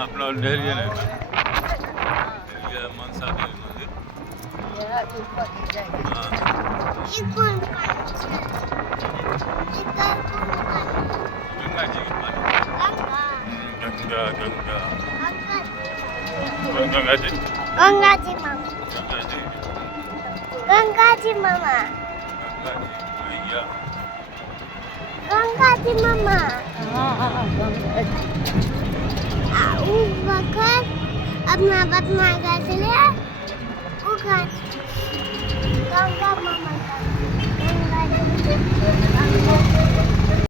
आपलं डेअरी आहे मनसा देवी मंदिर गंगाजी गंगा गंगा गंगाजी गंगाजी मामा गंगाजी गंगाजी मामा भैया गंगाजी मामा वक्त अपना बदमा गए गंगा मामा गंगा